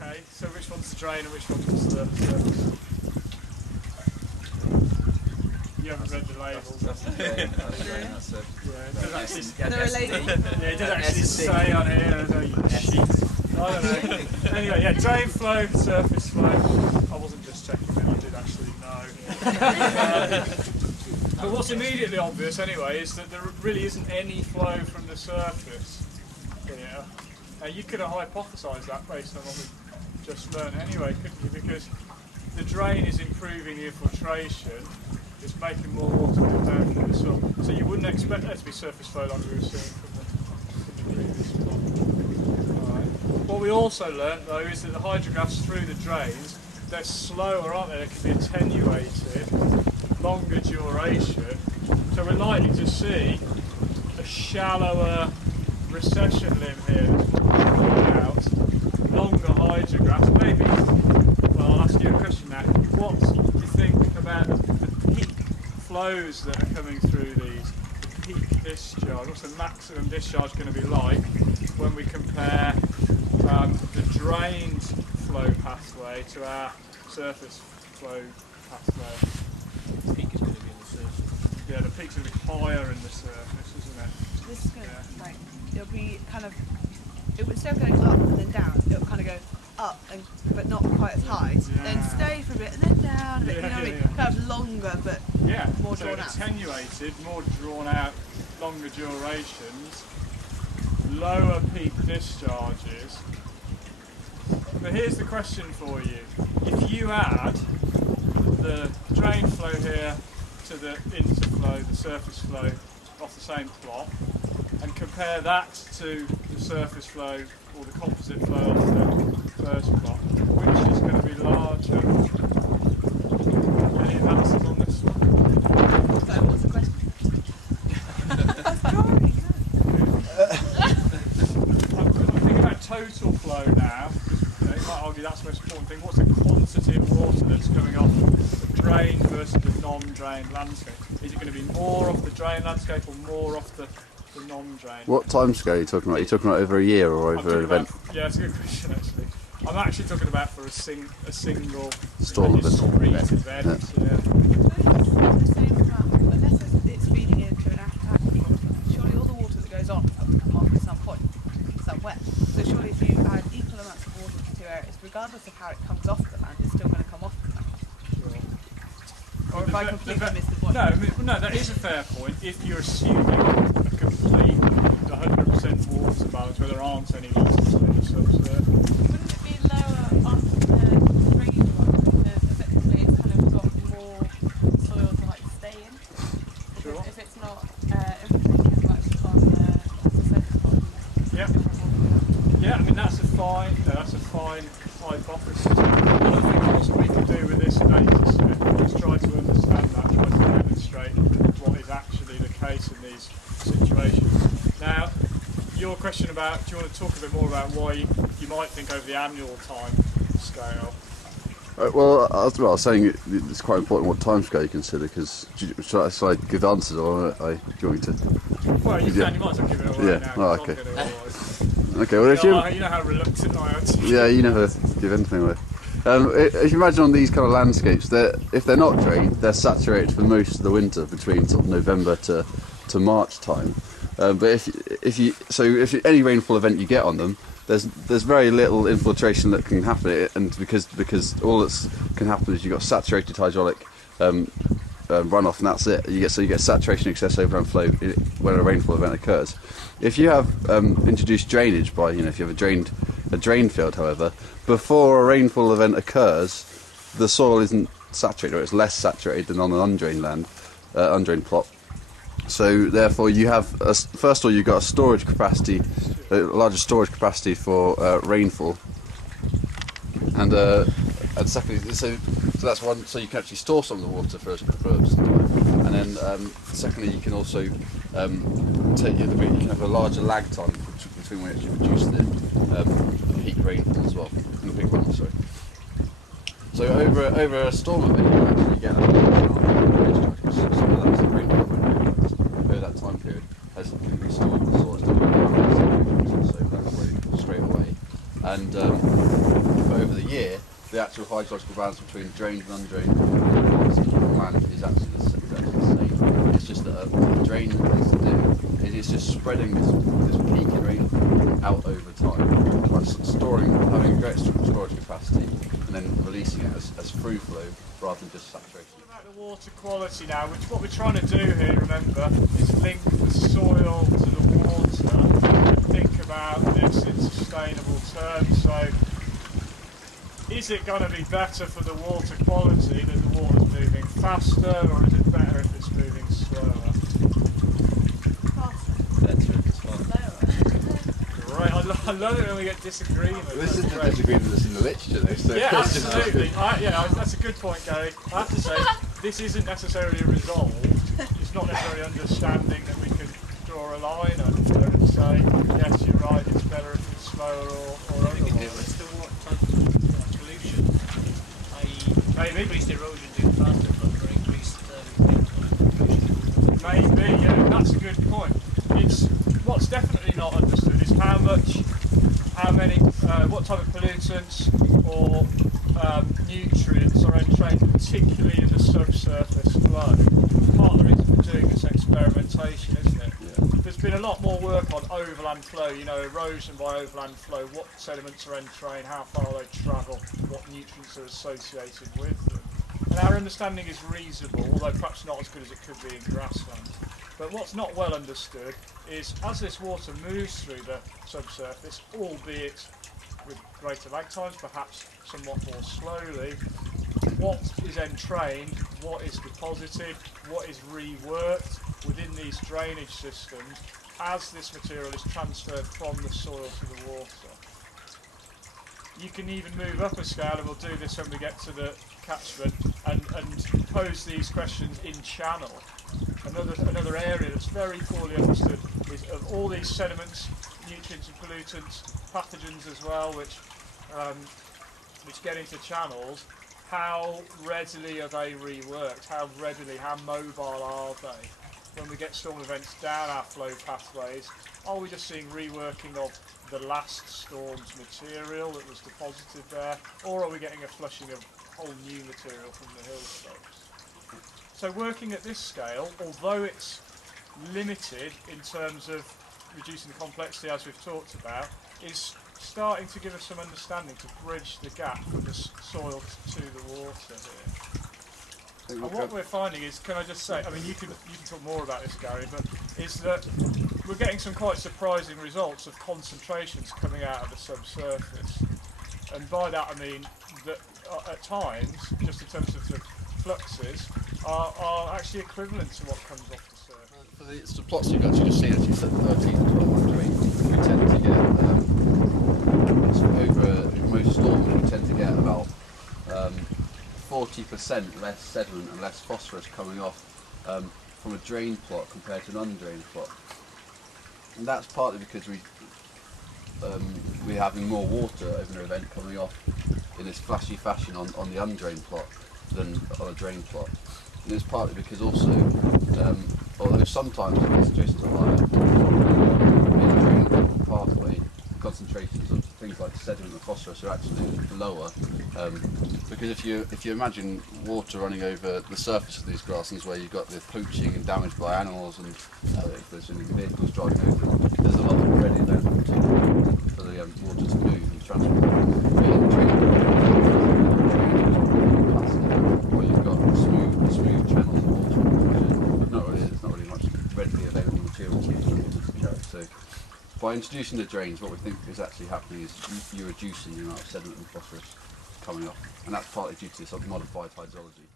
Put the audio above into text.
Okay, so which one's the drain and which one's the surface? You haven't read the labels. That's the drain. That's the drain. That's the. Yeah, it does actually. They're related. Yeah, it does actually say on here. Sheet. I don't know. Anyway, yeah, drain flow, surface flow. I wasn't just checking it. I did actually know. But what's immediately obvious anyway is that there really isn't any flow from the surface here. Now you could have hypothesised that based on what we just learned anyway, couldn't you? Because the drain is improving the infiltration, it's making more water come down from the soil. So you wouldn't expect there to be surface flow like we were seeing from the previous plot. Right. What we also learnt though is that the hydrographs through the drains, they're slower, aren't they? They can be attenuated, longer duration. So we're likely to see a shallower recession limb here that's more out, longer hydrographs. Maybe, well, I'll ask you a question now. What do you think about the peak flows that are coming through these? The peak discharge, what's the maximum discharge going to be like when we compare the drained flow pathway to our surface flow pathway? The peak is going to be in the surface. Yeah, the peak's going to be higher in the surface, isn't it? This is going to, like, it'll be kind of, it would still go up and then down. It'll kind of go up, but not quite as high. Yeah. Then stay for a bit and then down a bit. Yeah, you know what I mean? yeah. Kind of longer, but more drawn out. Attenuated, more drawn out, longer durations, lower peak discharges. But here's the question for you. If you add the drain flow here to the interflow, the surface flow off the same plot, and compare that to the surface flow or the composite flow off the first plot, which is going to be larger? Any answers on this one? So what's the question? That's drawing. I'm thinking about total flow now. You might argue that's the most important thing. What's the quantity of water that's coming off the drain versus the non-drained landscape? Is it going to be more off the drain landscape or more off the non-drain? What timescale are you talking about? Are you talking about over a year or over an event? Yeah, it's a good question actually. I'm actually talking about for a single Storm event. event. Yeah. The same amount, unless it's feeding into an aquaculture, surely all the water that goes on will come off at some point, somewhere. So surely if you add equal amounts of water to two areas, regardless of how it comes off the land, it's still going to come off the land. Sure. Or if I completely missed the point. No, that is a fair point. If you're assuming a complete 100% water balance where there aren't any losses in the subsurface. Wouldn't it be lower on the drainage one because effectively it's kind of got more soil to like stay in? Sure. If it's not infiltrating as much on the surface one. Yeah. Yeah, I mean that's a fine hypothesis. One of the things also we can do with this data set is try to understand that, try to demonstrate what is actually the case in these situations. Now, your question about, do you want to talk a bit more about why you might think over the annual time scale? Well, I was saying it's quite important what timescale you consider, because shall I give the answers or do you want me to? Well, you can, you might as well give it away now. Oh, okay. Okay, well, You know how reluctant I am to yeah, you never give anything away. If you imagine on these kind of landscapes, if they're not drained, they're saturated for most of the winter between sort of November to March time. But if any rainfall event you get on them, there's very little infiltration that can happen, and because all that can happen is you've got saturated hydraulic runoff, and that's it. You get saturation, excess overland flow when a rainfall event occurs. If you have introduced drainage by, if you have a drain field, however, before a rainfall event occurs, the soil isn't saturated, or it's less saturated than on an undrained plot. So therefore, you have first of all you've got a storage capacity, a larger storage capacity for rainfall, and secondly, so that's one. So you can actually store some of the water for some time, and then secondly, you can also you can have a larger lag time between when you reduce the peak rainfall as well, and the peak runoff. Sorry. So over a storm event, you actually get a over that time period as can be stored so that way straight away, and over the year, the actual hydrological balance between drained and undrained parts on land is actually the same. It's just that what the drain tends to do is it's just spreading this peak in rainfall out over time by storing, having a great storage capacity, and then releasing it as through flow rather than just saturation. What about the water quality now? Which what we're trying to do here, remember, is link the soil to the water and think about this in sustainable terms. So, is it going to be better for the water quality that the water's moving faster, or is it better if it's moving slower? Better if it's slow. Right, I love it when we get disagreement. This is the disagreement that's in the literature, though. So Yeah, absolutely. That's a good point, Gary. I have to say, this isn't necessarily resolved. It's not necessarily understanding that we can draw a line under and say, yes, you're right, it's better if it's slower or I think otherwise. it's the what type of pollution, i.e. Maybe. increased erosion due to faster flow or increased pollution. Maybe, yeah, that's a good point. It's what's definitely not understood is how many, what type of pollutants or nutrients are entrained, particularly in the subsurface flow. Part of the reason for doing this experimentation, isn't it? Yeah. There's been a lot more work on overland flow, erosion by overland flow, what sediments are entrained, how far they travel, what nutrients are associated with them. And our understanding is reasonable, although perhaps not as good as it could be in grassland. But what's not well understood is as this water moves through the subsurface, albeit with greater lag times, perhaps somewhat more slowly, what is entrained, what is deposited, what is reworked within these drainage systems as this material is transferred from the soil to the water. You can even move up a scale, and we'll do this when we get to the catchment, and pose these questions in channel. Another area that's very poorly understood is of all these sediments, nutrients and pollutants, pathogens as well, which get into channels, how readily are they reworked? How mobile are they? When we get storm events down our flow pathways, are we just seeing reworking of the last storm's material that was deposited there, or are we getting a flushing of whole new material from the hill slopes? So working at this scale, although it's limited in terms of reducing the complexity as we've talked about, is starting to give us some understanding to bridge the gap from the soil to the water here. And what we're finding is, can I just say, I mean you can talk more about this, Gary, but is that we're getting some quite surprising results of concentrations coming out of the subsurface. And by that I mean that at times, just in terms of the fluxes, are actually equivalent to what comes off the surface. For the plots you've actually just seen, as you said, 13 to 12 we tend to get, over most storms, we tend to get about 40% less sediment and less phosphorus coming off from a drained plot compared to an undrained plot. And that's partly because we're having more water over an event coming off in this flashy fashion on the undrained plot than on a drained plot. And it's partly because also, although sometimes the concentrations are higher, in a drained pathway, concentrations of things like sediment and phosphorus are actually lower. Because if you imagine water running over the surface of these grasslands where you've got the poaching and damage by animals, and if there's any vehicles driving over, there's a lot of ready available for the water to move and transport. Where you've got smooth channels of water, there's not really much readily available material for the water to carry. So by introducing the drains, what we think is actually happening is you're reducing the amount of sediment and phosphorus coming off, and that's partly due to this modified hydrology.